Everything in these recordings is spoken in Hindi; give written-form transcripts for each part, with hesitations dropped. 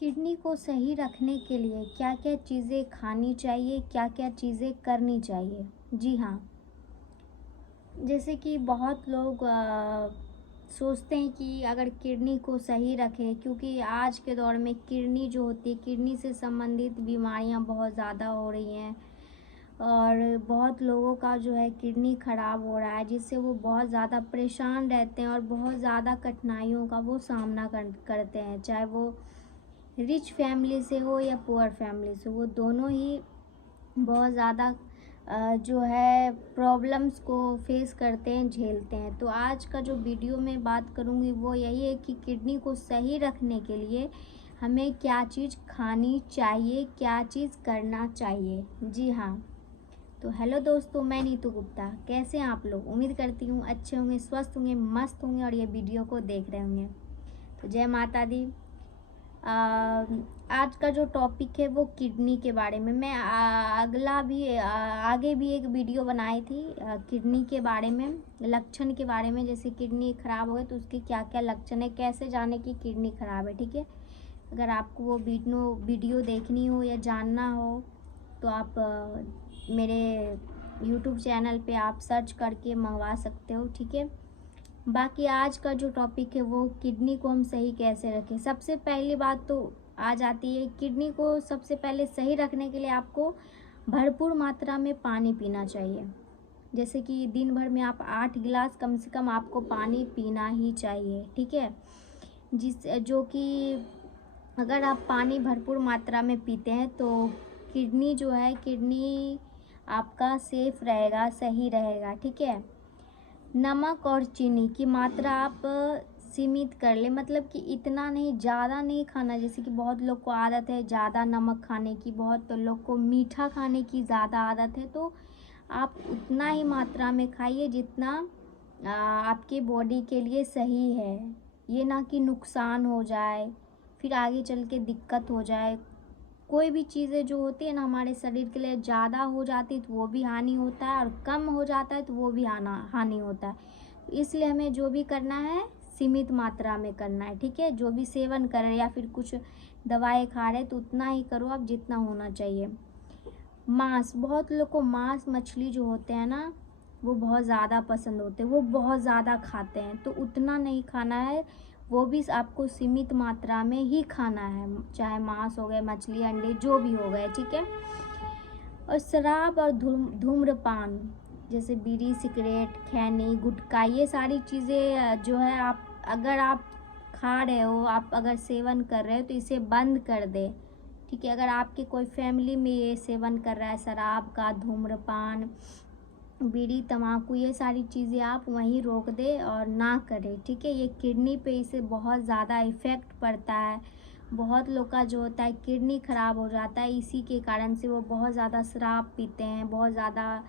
किडनी को सही रखने के लिए क्या क्या चीज़ें खानी चाहिए, क्या क्या चीज़ें करनी चाहिए। जी हाँ, जैसे कि बहुत लोग सोचते हैं कि अगर किडनी को सही रखें, क्योंकि आज के दौर में किडनी जो होती है, किडनी से संबंधित बीमारियां बहुत ज़्यादा हो रही हैं और बहुत लोगों का जो है किडनी ख़राब हो रहा है, जिससे वो बहुत ज़्यादा परेशान रहते हैं और बहुत ज़्यादा कठिनाइयों का वो सामना करते हैं। चाहे वो रिच फैमिली से हो या पुअर फैमिली से, वो दोनों ही बहुत ज़्यादा जो है प्रॉब्लम्स को फेस करते हैं, झेलते हैं। तो आज का जो वीडियो में बात करूँगी वो यही है कि किडनी को सही रखने के लिए हमें क्या चीज़ खानी चाहिए, क्या चीज़ करना चाहिए। जी हाँ, तो हेलो दोस्तों, मैं नीतू गुप्ता। कैसे हैं आप लोग? उम्मीद करती हूँ अच्छे होंगे, स्वस्थ होंगे, मस्त होंगे और ये वीडियो को देख रहे होंगे। तो जय माता दी। आज का जो टॉपिक है वो किडनी के बारे में। मैं आगे भी एक वीडियो बनाई थी किडनी के बारे में, लक्षण के बारे में। जैसे किडनी ख़राब हो तो उसके क्या क्या लक्षण है, कैसे जाने की किडनी ख़राब है। ठीक है, अगर आपको वो वीडियो देखनी हो या जानना हो तो आप मेरे यूट्यूब चैनल पे आप सर्च करके मंगवा सकते हो। ठीक है, बाकी आज का जो टॉपिक है वो किडनी को हम सही कैसे रखें। सबसे पहली बात तो आ जाती है, किडनी को सबसे पहले सही रखने के लिए आपको भरपूर मात्रा में पानी पीना चाहिए। जैसे कि दिन भर में आप 8 गिलास कम से कम आपको पानी पीना ही चाहिए। ठीक है, जो कि अगर आप पानी भरपूर मात्रा में पीते हैं तो किडनी जो है, किडनी आपका सेफ रहेगा, सही रहेगा। ठीक है, नमक और चीनी की मात्रा आप सीमित कर ले, मतलब कि इतना नहीं, ज़्यादा नहीं खाना। जैसे कि बहुत लोग को आदत है ज़्यादा नमक खाने की, बहुत लोग को मीठा खाने की ज़्यादा आदत है। तो आप उतना ही मात्रा में खाइए जितना आपके बॉडी के लिए सही है। ये ना कि नुकसान हो जाए, फिर आगे चल के दिक्कत हो जाए। कोई भी चीज़ें जो होती है ना हमारे शरीर के लिए, ज़्यादा हो जाती है तो वो भी हानि होता है और कम हो जाता है तो वो भी हानि होता है। इसलिए हमें जो भी करना है सीमित मात्रा में करना है। ठीक है, जो भी सेवन करें या फिर कुछ दवाएं खा रहे तो उतना ही करो आप जितना होना चाहिए। मांस, बहुत लोग को मांस मछली जो होते हैं ना वो बहुत ज़्यादा पसंद होते हैं, वो बहुत ज़्यादा खाते हैं। तो उतना नहीं खाना है, वो भी आपको सीमित मात्रा में ही खाना है। चाहे मांस हो गए, मछली, अंडे, जो भी हो गए। ठीक है, और शराब और धूम्रपान जैसे बीड़ी, सिगरेट, खैनी, गुटखा, ये सारी चीज़ें जो है, आप अगर आप खा रहे हो, आप अगर सेवन कर रहे हो तो इसे बंद कर दे। ठीक है, अगर आपके कोई फैमिली में ये सेवन कर रहा है शराब का, धूम्रपान, बीड़ी, तम्बाकू, ये सारी चीज़ें आप वहीं रोक दे और ना करें। ठीक है, ये किडनी पे इसे बहुत ज़्यादा इफ़ेक्ट पड़ता है। बहुत लोग का जो होता है किडनी ख़राब हो जाता है, इसी के कारण से वो बहुत ज़्यादा शराब पीते हैं, बहुत ज़्यादा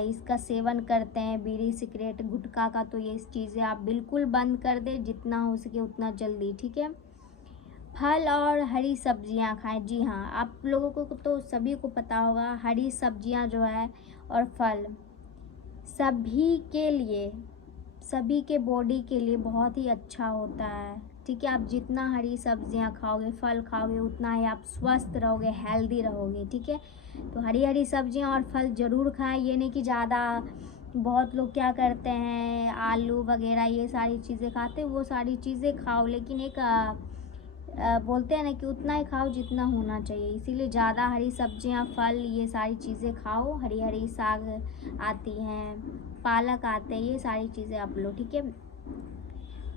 इसका सेवन करते हैं, बीड़ी, सिगरेट, गुटखा का। तो ये चीज़ें आप बिल्कुल बंद कर दें, जितना हो सके उतना जल्दी। ठीक है, फल और हरी सब्जियां खाएं। जी हाँ, आप लोगों को तो सभी को पता होगा, हरी सब्जियां जो है और फल सभी के लिए, सभी के बॉडी के लिए बहुत ही अच्छा होता है। ठीक है, आप जितना हरी सब्जियां खाओगे, फल खाओगे, उतना ही आप स्वस्थ रहोगे, हेल्दी रहोगे। ठीक है, तो हरी हरी सब्जियां और फल ज़रूर खाएं। ये नहीं कि ज़्यादा, बहुत लोग क्या करते हैं आलू वगैरह ये सारी चीज़ें खाते हैं, वो सारी चीज़ें खाओ, लेकिन एक बोलते हैं ना कि उतना ही खाओ जितना होना चाहिए। इसीलिए ज़्यादा हरी सब्जियां, फल, ये सारी चीज़ें खाओ। हरी हरी साग आती हैं, पालक आते हैं, ये सारी चीज़ें आप लो। ठीक है,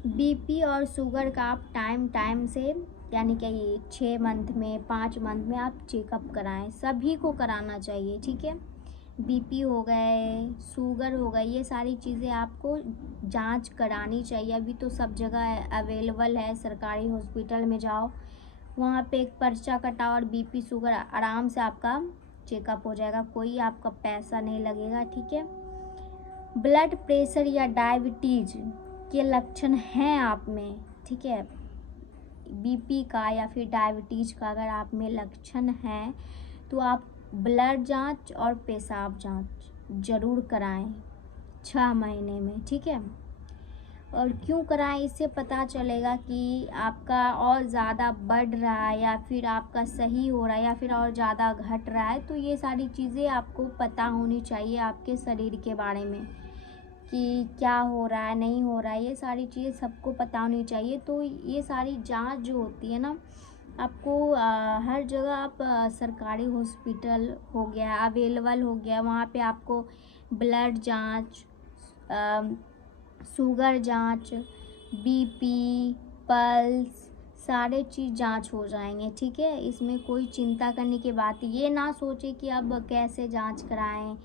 बीपी और शुगर का आप टाइम टाइम से, यानी कि 6 मंथ में, 5 मंथ में आप चेकअप कराएं। सभी को कराना चाहिए। ठीक है, बीपी हो गए, शुगर हो गई, ये सारी चीज़ें आपको जांच करानी चाहिए। अभी तो सब जगह अवेलेबल है, सरकारी हॉस्पिटल में जाओ, वहाँ पे एक पर्चा कटाओ और बीपी शुगर आराम से आपका चेकअप हो जाएगा, कोई आपका पैसा नहीं लगेगा। ठीक है, ब्लड प्रेशर या डायबिटीज के लक्षण हैं आप में, ठीक है, बीपी का या फिर डायबिटीज का अगर आप में लक्षण हैं तो आप ब्लड जांच और पेशाब जांच जरूर कराएं 6 महीने में। ठीक है, और क्यों कराएं, इससे पता चलेगा कि आपका और ज़्यादा बढ़ रहा है या फिर आपका सही हो रहा है या फिर और ज़्यादा घट रहा है। तो ये सारी चीज़ें आपको पता होनी चाहिए आपके शरीर के बारे में कि क्या हो रहा है, नहीं हो रहा है, ये सारी चीज़ें सबको पता होनी चाहिए। तो ये सारी जांच जो होती है ना, आपको हर जगह आप सरकारी हॉस्पिटल हो गया, अवेलेबल हो गया, वहाँ पे आपको ब्लड जांच, शुगर जांच, बीपी, पल्स, सारे चीज़ जांच हो जाएंगे, ठीक है। इसमें कोई चिंता करने की बात, ये ना सोचे कि अब कैसे जांच कराएं,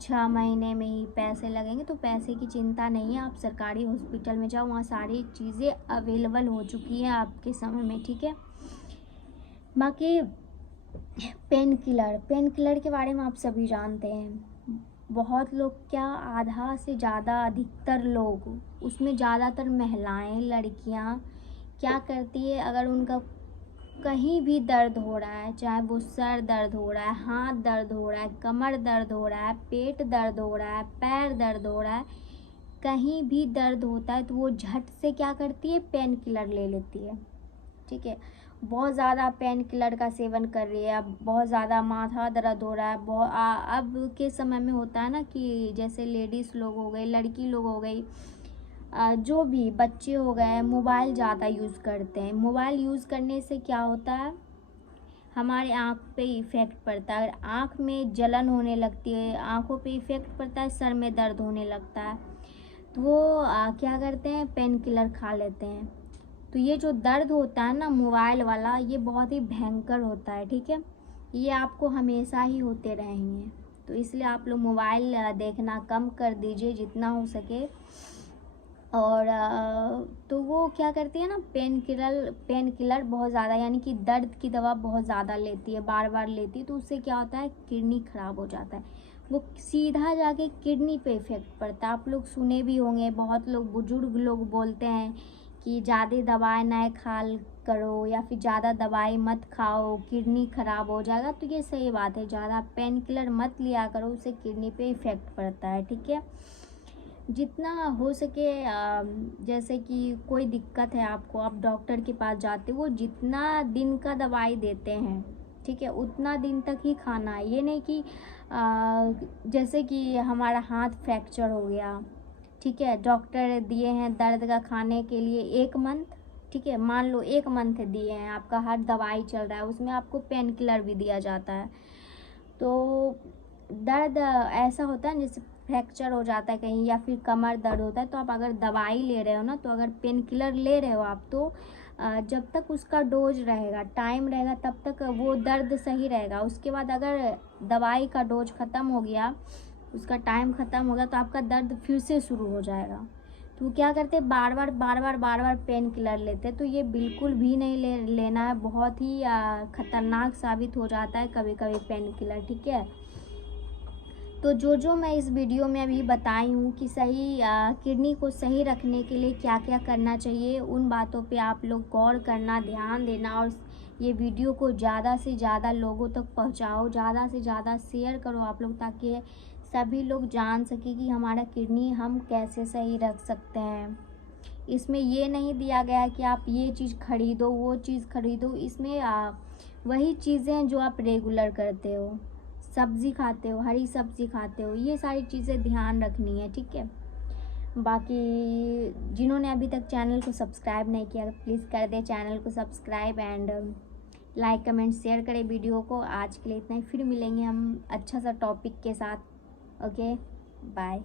6 महीने में ही पैसे लगेंगे। तो पैसे की चिंता नहीं है, आप सरकारी हॉस्पिटल में जाओ, वहाँ सारी चीज़ें अवेलेबल हो चुकी हैं आपके समय में, ठीक है। बाकी पेन किलर के बारे में आप सभी जानते हैं। बहुत लोग क्या, आधा से ज़्यादा, अधिकतर लोग, उसमें ज़्यादातर महिलाएं, लड़कियां क्या करती है, अगर उनका कहीं भी दर्द हो रहा है, चाहे वो सर दर्द हो रहा है, हाथ दर्द हो रहा है, कमर दर्द हो रहा है, पेट दर्द हो रहा है, पैर दर्द हो रहा है, कहीं भी दर्द होता है, तो वो झट से क्या करती है, पेन किलर ले लेती है, ठीक है। बहुत ज़्यादा पेन किलर का सेवन कर रही है, अब बहुत ज़्यादा माथा दर्द हो रहा है, अब के समय में होता है ना कि जैसे लेडीज़ लोग हो गई, लड़की लोग हो गई, जो भी बच्चे हो गए, मोबाइल ज़्यादा यूज़ करते हैं। मोबाइल यूज़ करने से क्या होता है, हमारे आँख पे इफ़ेक्ट पड़ता है, अगर आँख में जलन होने लगती है, आँखों पे इफ़ेक्ट पड़ता है, सर में दर्द होने लगता है, तो वो क्या करते हैं, पेन किलर खा लेते हैं। तो ये जो दर्द होता है ना मोबाइल वाला, ये बहुत ही भयंकर होता है, ठीक है। ये आपको हमेशा ही होते रहेंगे, तो इसलिए आप लोग मोबाइल देखना कम कर दीजिए जितना हो सके। और तो वो क्या करती है ना, पेन किलर बहुत ज़्यादा, यानी कि दर्द की दवा बहुत ज़्यादा लेती है, बार बार लेती है, तो उससे क्या होता है, किडनी ख़राब हो जाता है, वो सीधा जाके किडनी पे इफ़ेक्ट पड़ता है। आप लोग सुने भी होंगे, बहुत लोग, बुजुर्ग लोग बोलते हैं कि ज़्यादा दवाई ना करो या फिर ज़्यादा दवाई मत खाओ, किडनी ख़राब हो जाएगा। तो ये सही बात है, ज़्यादा पेन किलर मत लिया करो, उससे किडनी पे इफ़ेक्ट पड़ता है, ठीक है। जितना हो सके जैसे कि कोई दिक्कत है आपको, आप डॉक्टर के पास जाते हो, वो जितना दिन का दवाई देते हैं, ठीक है, उतना दिन तक ही खाना है। ये नहीं कि जैसे कि हमारा हाथ फ्रैक्चर हो गया, ठीक है, डॉक्टर दिए हैं दर्द का खाने के लिए 1 मंथ, ठीक है, मान लो 1 मंथ दिए हैं, आपका हर दवाई चल रहा है, उसमें आपको पेन किलर भी दिया जाता है। तो दर्द ऐसा होता है, जैसे फ्रैक्चर हो जाता है कहीं या फिर कमर दर्द होता है, तो आप अगर दवाई ले रहे हो ना, तो अगर पेन किलर ले रहे हो आप, तो जब तक उसका डोज रहेगा, टाइम रहेगा, तब तक वो दर्द सही रहेगा। उसके बाद अगर दवाई का डोज ख़त्म हो गया, उसका टाइम ख़त्म हो गया, तो आपका दर्द फिर से शुरू हो जाएगा। तो क्या करते हैं, बार बार पेन किलर लेते हैं। तो ये बिल्कुल भी नहीं लेना है, बहुत ही ख़तरनाक साबित हो जाता है कभी कभी पेन किलर, ठीक है। तो जो मैं इस वीडियो में अभी बताई हूँ कि सही किडनी को सही रखने के लिए क्या क्या करना चाहिए, उन बातों पे आप लोग गौर करना, ध्यान देना, और ये वीडियो को ज़्यादा से ज़्यादा लोगों तक पहुँचाओ, ज़्यादा से ज़्यादा शेयर करो आप लोग, ताकि सभी लोग जान सके कि हमारा किडनी हम कैसे सही रख सकते हैं। इसमें ये नहीं दिया गया है कि आप ये चीज़ खरीदो, वो चीज़ खरीदो, इसमें वही चीज़ें जो आप रेगुलर करते हो, सब्ज़ी खाते हो, हरी सब्ज़ी खाते हो, ये सारी चीज़ें ध्यान रखनी है, ठीक है। बाकी जिन्होंने अभी तक चैनल को सब्सक्राइब नहीं किया, प्लीज़ कर दे चैनल को subscribe, and like comment share करें वीडियो को। आज के लिए इतना ही, फिर मिलेंगे हम अच्छा सा टॉपिक के साथ। Okay, bye.